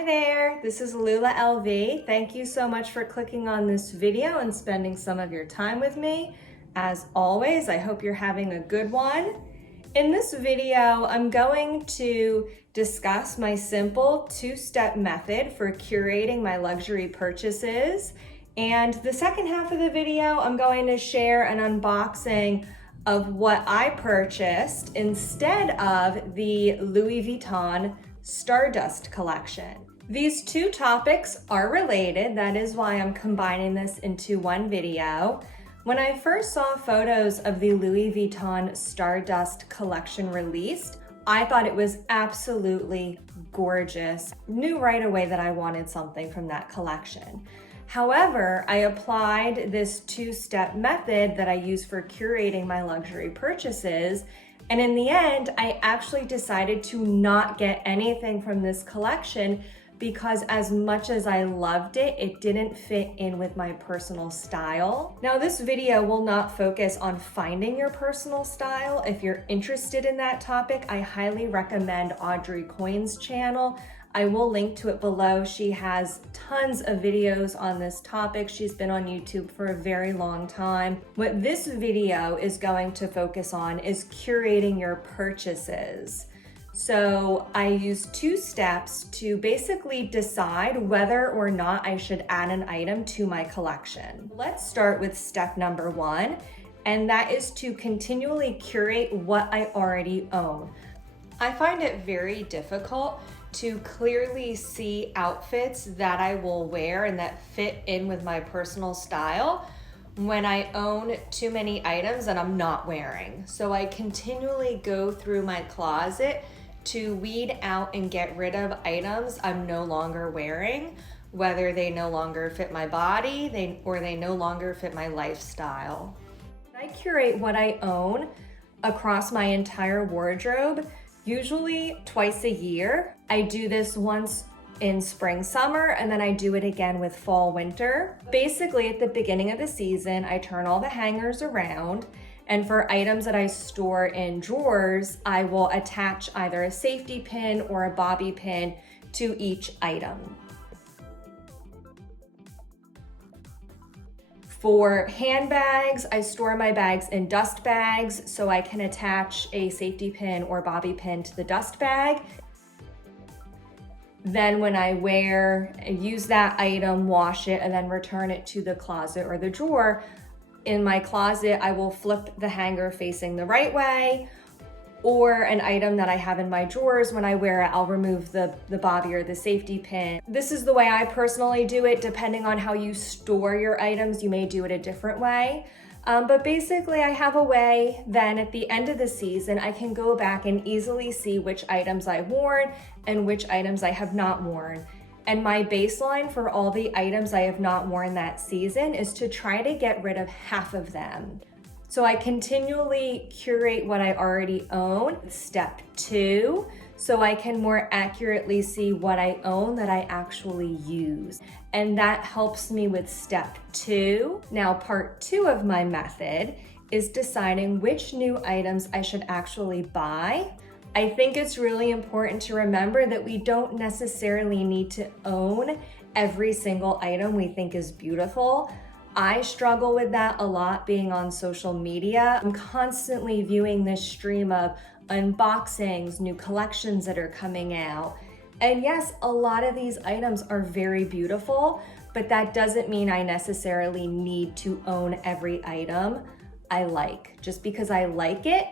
Hi there, this is Loewe LV. Thank you so much for clicking on this video and spending some of your time with me. As always, I hope you're having a good one. In this video, I'm going to discuss my simple two-step method for curating my luxury purchases. And the second half of the video, I'm going to share an unboxing of what I purchased instead of the Louis Vuitton Stardust collection. These two topics are related. That is why I'm combining this into one video. When I first saw photos of the Louis Vuitton Stardust collection released, I thought it was absolutely gorgeous. Knew right away that I wanted something from that collection. However, I applied this two-step method that I use for curating my luxury purchases, and in the end, I actually decided to not get anything from this collection because as much as I loved it, it didn't fit in with my personal style. Now, this video will not focus on finding your personal style. If you're interested in that topic, I highly recommend Audrey Coyne's channel. I will link to it below. She has tons of videos on this topic. She's been on YouTube for a very long time. What this video is going to focus on is curating your purchases. So I use two steps to basically decide whether or not I should add an item to my collection. Let's start with step number one, and that is to continually curate what I already own. I find it very difficult to clearly see outfits that I will wear and that fit in with my personal style when I own too many items that I'm not wearing. So I continually go through my closet to weed out and get rid of items I'm no longer wearing, whether they no longer fit my body or they no longer fit my lifestyle. I curate what I own across my entire wardrobe, usually twice a year. I do this once in spring, summer, and then I do it again with fall, winter. Basically, at the beginning of the season, I turn all the hangers around, and for items that I store in drawers, I will attach either a safety pin or a bobby pin to each item. For handbags, I store my bags in dust bags so I can attach a safety pin or bobby pin to the dust bag. Then when I use that item, wash it, and then return it to the closet or the drawer. In my closet, I will flip the hanger facing the right way, or an item that I have in my drawers, when I wear it, I'll remove the bobby or the safety pin. This is the way I personally do it. Depending on how you store your items, you may do it a different way. But basically, I have a way then at the end of the season, I can go back and easily see which items I've worn and which items I have not worn. And my baseline for all the items I have not worn that season is to try to get rid of half of them. So I continually curate what I already own. Step two, so I can more accurately see what I own that I actually use. And that helps me with step two. Now, part two of my method is deciding which new items I should actually buy. I think it's really important to remember that we don't necessarily need to own every single item we think is beautiful. I struggle with that a lot being on social media. I'm constantly viewing this stream of unboxings, new collections that are coming out. And yes, a lot of these items are very beautiful, but that doesn't mean I necessarily need to own every item I like. Just because I like it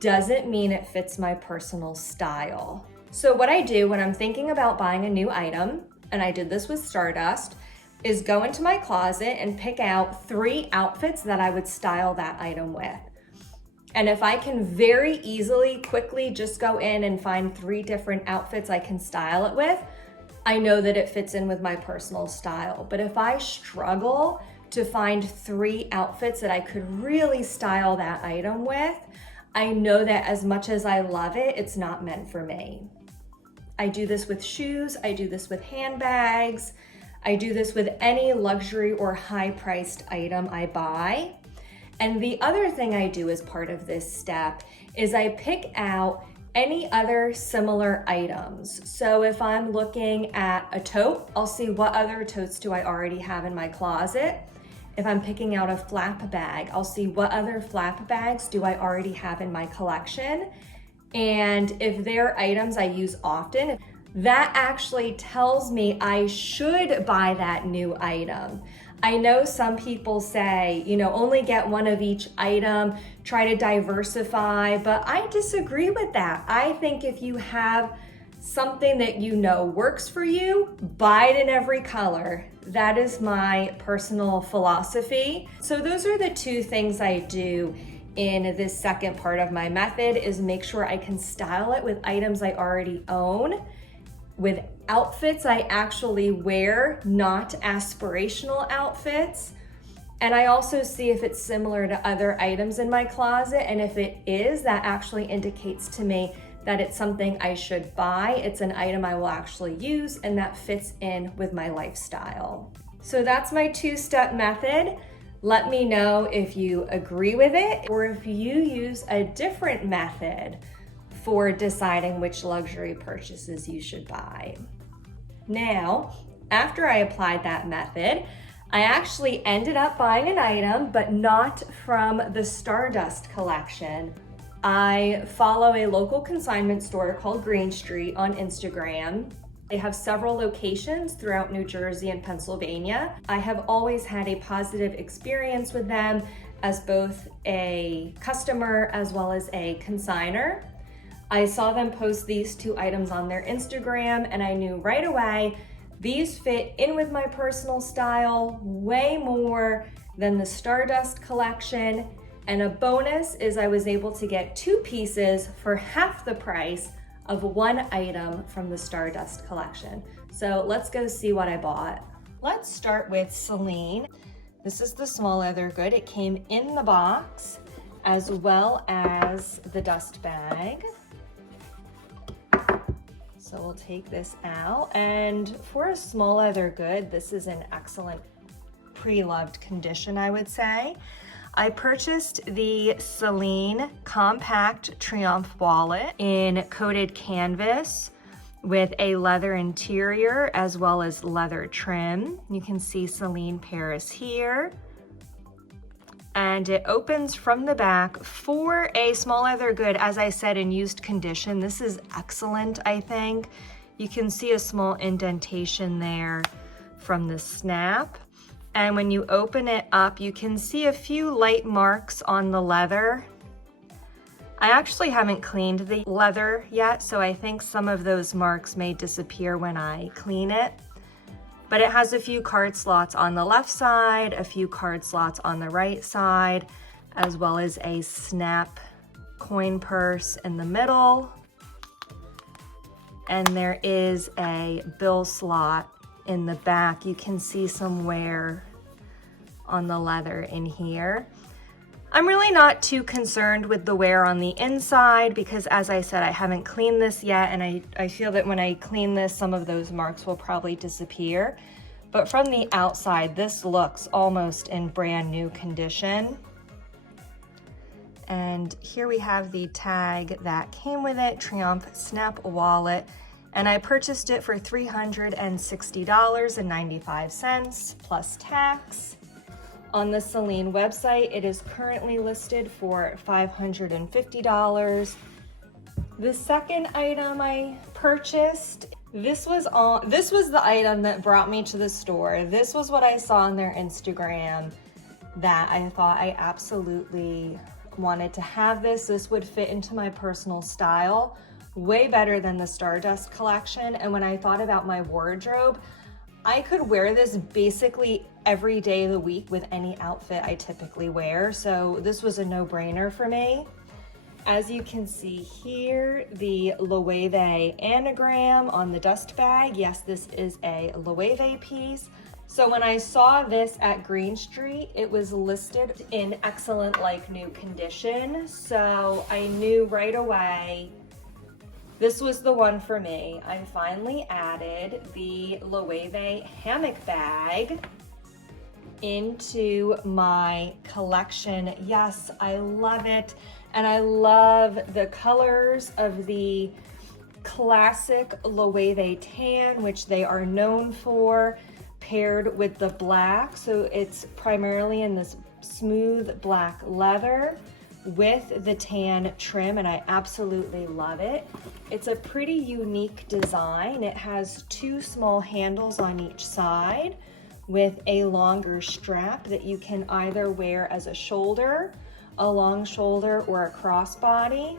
doesn't mean it fits my personal style. So what I do when I'm thinking about buying a new item, and I did this with Stardust, is go into my closet and pick out 3 outfits that I would style that item with. And if I can very easily, quickly just go in and find 3 different outfits I can style it with, I know that it fits in with my personal style. But if I struggle to find 3 outfits that I could really style that item with, I know that as much as I love it, it's not meant for me. I do this with shoes, I do this with handbags, I do this with any luxury or high-priced item I buy. And the other thing I do as part of this step is I pick out any other similar items. So if I'm looking at a tote, I'll see what other totes do I already have in my closet. If I'm picking out a flap bag, I'll see what other flap bags do I already have in my collection. And if they're items I use often, that actually tells me I should buy that new item. I know some people say, only get one of each item, try to diversify, but I disagree with that. I think if you have something that works for you, buy it in every color. That is my personal philosophy. So those are the two things I do in this second part of my method, is make sure I can style it with items I already own, with outfits I actually wear, not aspirational outfits. And I also see if it's similar to other items in my closet. And if it is, that actually indicates to me that it's something I should buy. It's an item I will actually use and that fits in with my lifestyle. So that's my two-step method. Let me know if you agree with it or if you use a different method for deciding which luxury purchases you should buy. Now, after I applied that method, I actually ended up buying an item, but not from the Stardust collection. I follow a local consignment store called Green Street on Instagram. They have several locations throughout New Jersey and Pennsylvania. I have always had a positive experience with them as both a customer as well as a consignor. I saw them post these two items on their Instagram and I knew right away these fit in with my personal style way more than the Stardust collection. And a bonus is I was able to get two pieces for half the price of one item from the Stardust collection. So let's go see what I bought. Let's start with Celine. This is the small leather good. It came in the box as well as the dust bag. So we'll take this out. And for a small leather good, this is in excellent pre-loved condition, I would say. I purchased the Celine Compact Triumph wallet in coated canvas with a leather interior as well as leather trim. You can see Celine Paris here. And it opens from the back for a small leather good, as I said, in used condition. This is excellent, I think. You can see a small indentation there from the snap. And when you open it up, you can see a few light marks on the leather. I actually haven't cleaned the leather yet, so I think some of those marks may disappear when I clean it. But it has a few card slots on the left side, a few card slots on the right side, as well as a snap coin purse in the middle. And there is a bill slot in the back. You can see some wear on the leather in here. I'm really not too concerned with the wear on the inside because, as I said, I haven't cleaned this yet, and I feel that when I clean this, some of those marks will probably disappear. But from the outside, this looks almost in brand new condition. And here we have the tag that came with it, Triumph Snap Wallet, and I purchased it for $360.95 plus tax. On the Celine website, it is currently listed for $550. The second item I purchased, this was the item that brought me to the store. This was what I saw on their Instagram that I thought I absolutely wanted to have this. This would fit into my personal style way better than the Stardust collection. And when I thought about my wardrobe, I could wear this basically every day of the week with any outfit I typically wear. So this was a no-brainer for me. As you can see here, the Loewe anagram on the dust bag. Yes, this is a Loewe piece. So when I saw this at Green Street, it was listed in excellent like new condition. So I knew right away this was the one for me. I finally added the Loewe Hammock Bag into my collection. Yes, I love it. And I love the colors of the classic Loewe tan, which they are known for, paired with the black. So it's primarily in this smooth black leather with the tan trim, and I absolutely love it. It's a pretty unique design. It has two small handles on each side with a longer strap that you can either wear as a shoulder, a long shoulder, or a crossbody.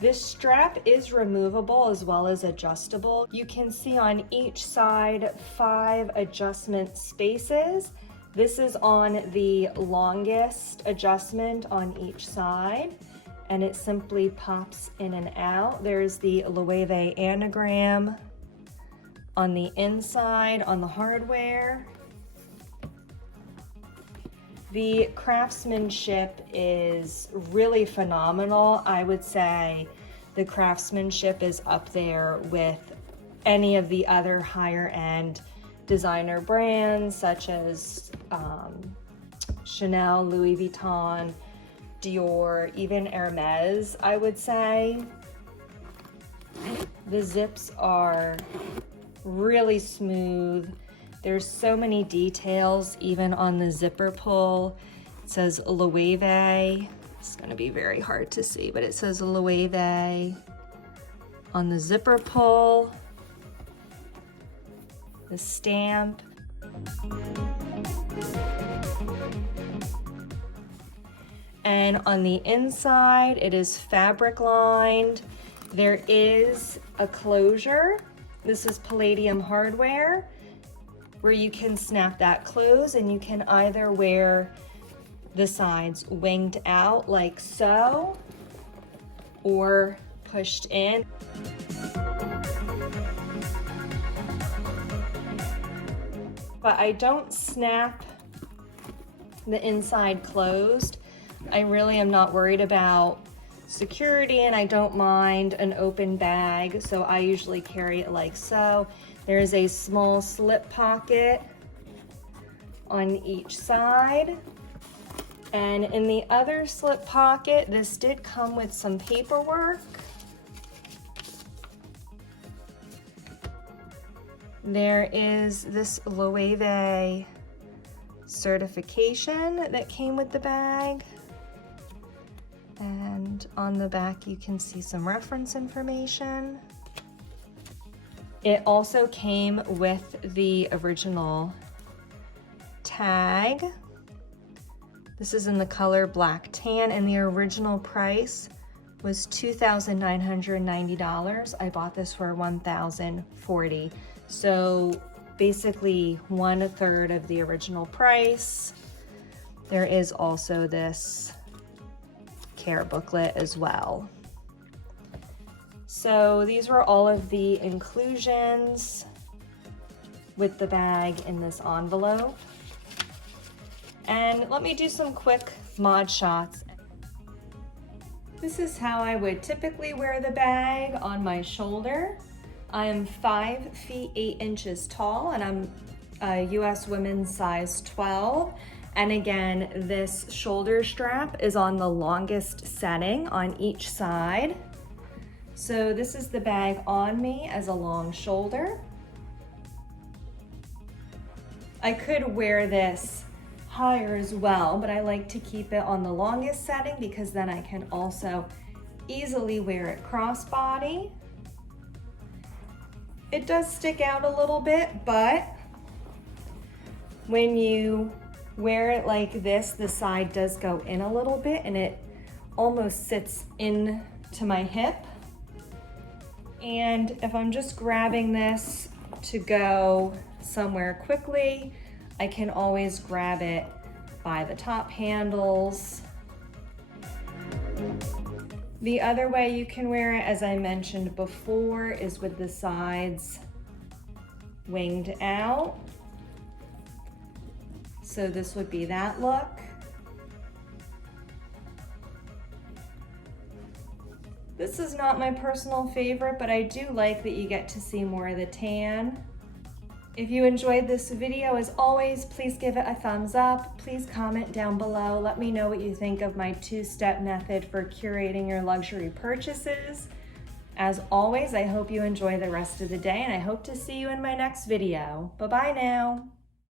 This strap is removable as well as adjustable. You can see on each side 5 adjustment spaces. This is on the longest adjustment on each side, and it simply pops in and out. There's the Loewe anagram on the inside on the hardware. The craftsmanship is really phenomenal. I would say the craftsmanship is up there with any of the other higher end designer brands such as Chanel, Louis Vuitton, Dior, even Hermes, I would say. The zips are really smooth. There's so many details, even on the zipper pull. It says Loewe. It's gonna be very hard to see, but it says Loewe on the zipper pull, the stamp. And on the inside, it is fabric lined. There is a closure. This is palladium hardware, where you can snap that closed, and you can either wear the sides winged out like so or pushed in. But I don't snap the inside closed. I really am not worried about security, and I don't mind an open bag, so I usually carry it like so. There's a small slip pocket on each side. And in the other slip pocket, this did come with some paperwork. There is this Loewe certification that came with the bag. And on the back, you can see some reference information. It also came with the original tag. This is in the color black tan, and the original price was $2,990. I bought this for $1,040. So basically 1/3 of the original price. There is also this care booklet as well. So these were all of the inclusions with the bag in this envelope. And let me do some quick mod shots. This is how I would typically wear the bag on my shoulder. I am 5 feet 8 inches tall, and I'm a US women's size 12. And again, this shoulder strap is on the longest setting on each side. So this is the bag on me as a long shoulder. I could wear this higher as well, but I like to keep it on the longest setting because then I can also easily wear it crossbody. It does stick out a little bit, but when you wear it like this, the side does go in a little bit and it almost sits in to my hip. And if I'm just grabbing this to go somewhere quickly, I can always grab it by the top handles. The other way you can wear it, as I mentioned before, is with the sides winged out. So this would be that look. This is not my personal favorite, but I do like that you get to see more of the tan. If you enjoyed this video, as always, please give it a thumbs up. Please comment down below. Let me know what you think of my two-step method for curating your luxury purchases. As always, I hope you enjoy the rest of the day, and I hope to see you in my next video. Bye-bye now.